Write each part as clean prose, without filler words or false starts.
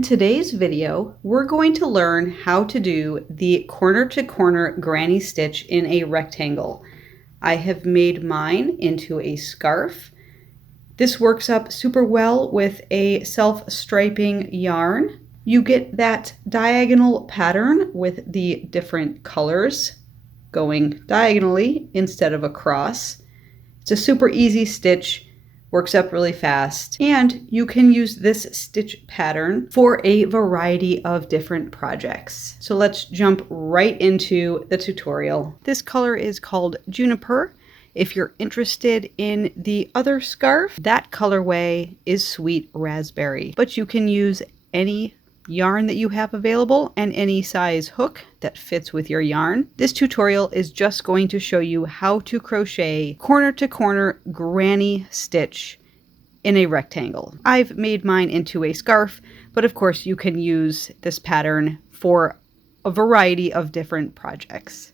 In today's video, we're going to learn how to do the corner to corner granny stitch in a rectangle. I have made mine into a scarf. This works up super well with a self-striping yarn. You get that diagonal pattern with the different colors going diagonally instead of across. It's a super easy stitch. Works up really fast, and you can use this stitch pattern for a variety of different projects. So let's jump right into the tutorial. This color is called Juniper. If you're interested in the other scarf, that colorway is Sweet Raspberry, but you can use any yarn that you have available and any size hook that fits with your yarn. This tutorial is just going to show you how to crochet corner to corner granny stitch in a rectangle. I've made mine into a scarf, but of course you can use this pattern for a variety of different projects.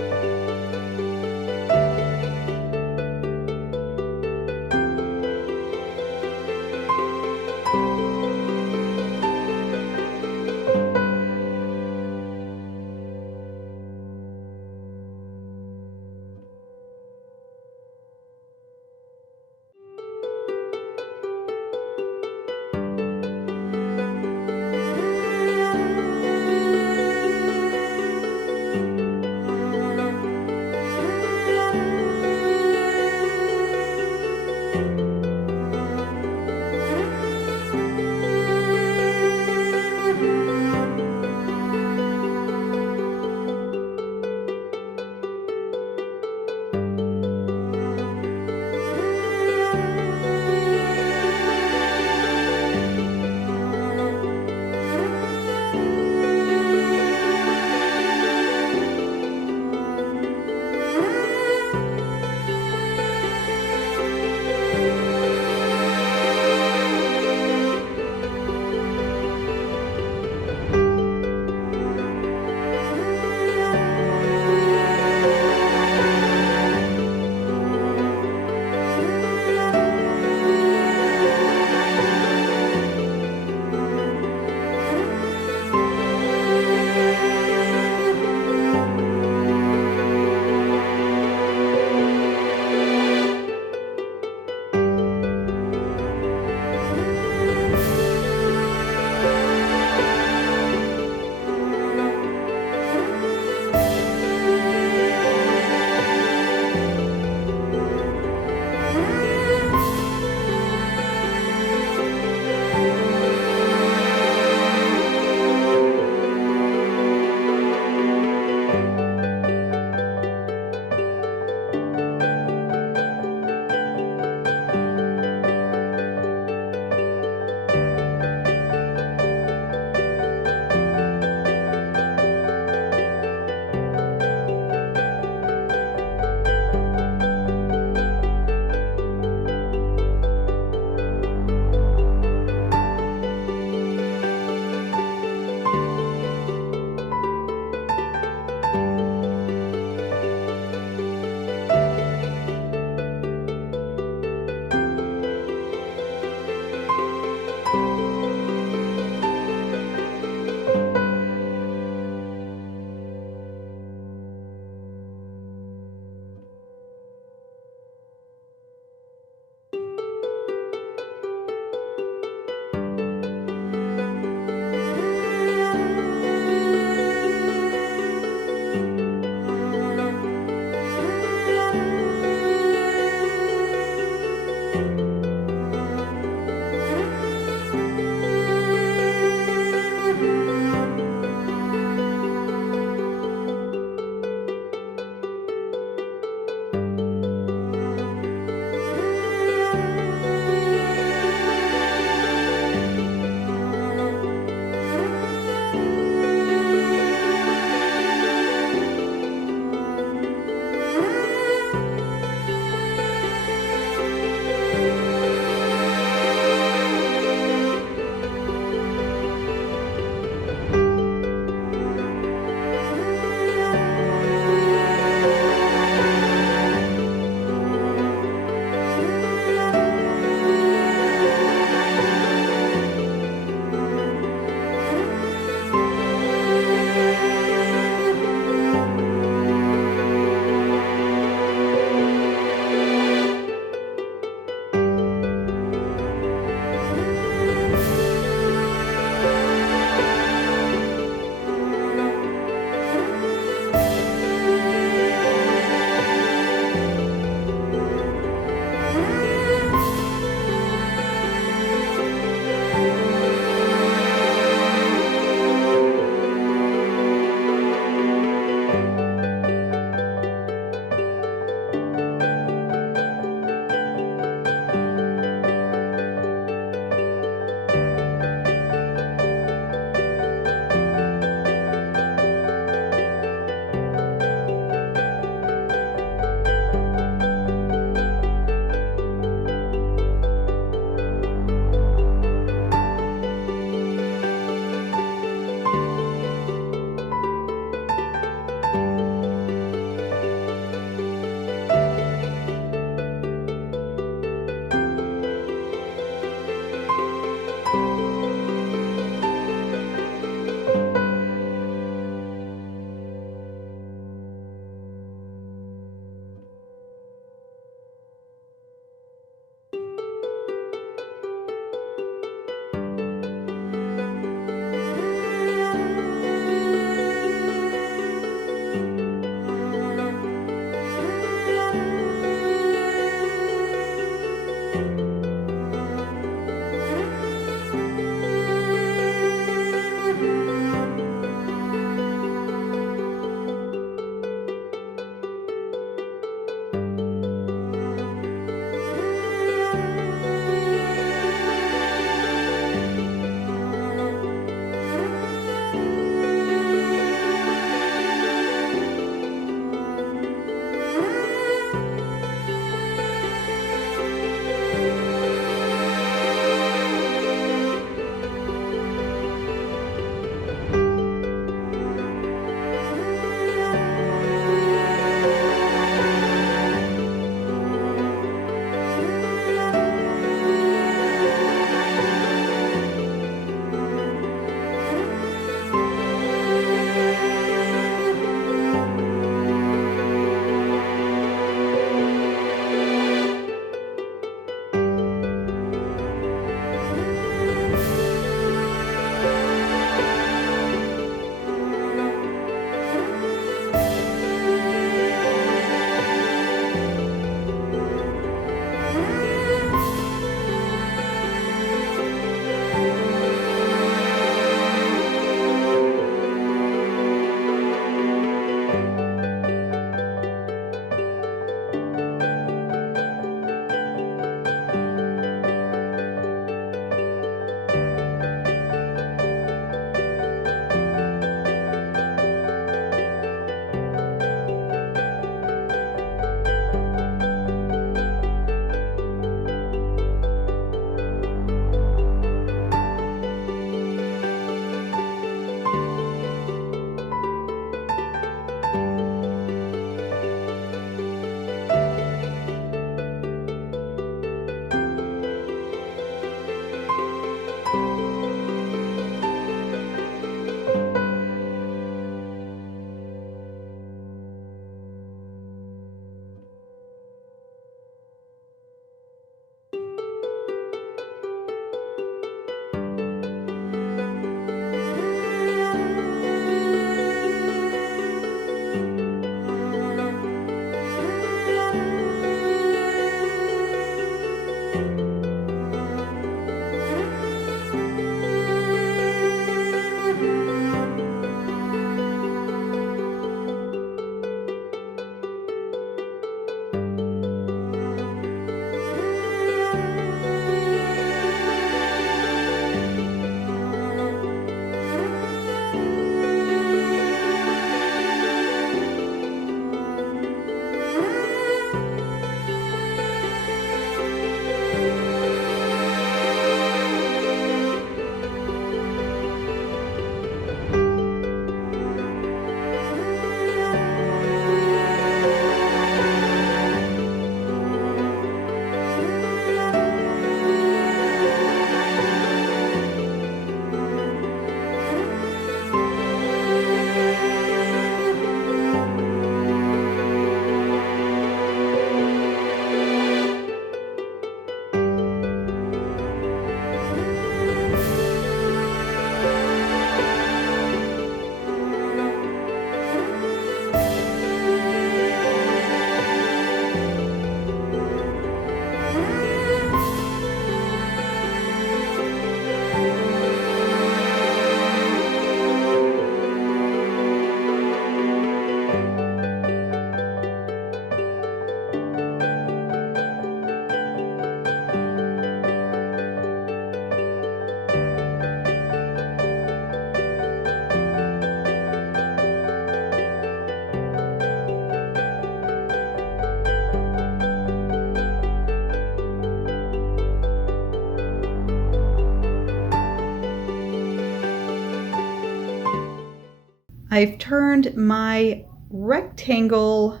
I've turned my rectangle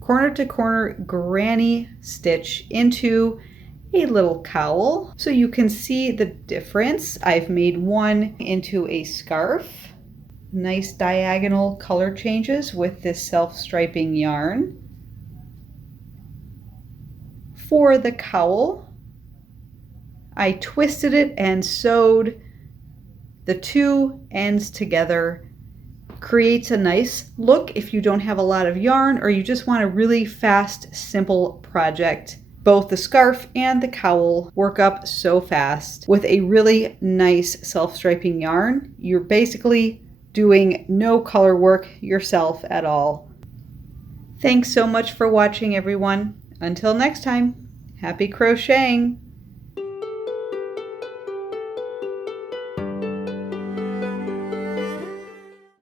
corner to corner granny stitch into a little cowl so you can see the difference. I've made one into a scarf. Nice diagonal color changes with this self-striping yarn. For the cowl, I twisted it and sewed the two ends together. Creates a nice look if you don't have a lot of yarn or you just want a really fast, simple project. Both the scarf and the cowl work up so fast. With a really nice self-striping yarn, you're basically doing no color work yourself at all. Thanks so much for watching, everyone. Until next time, happy crocheting!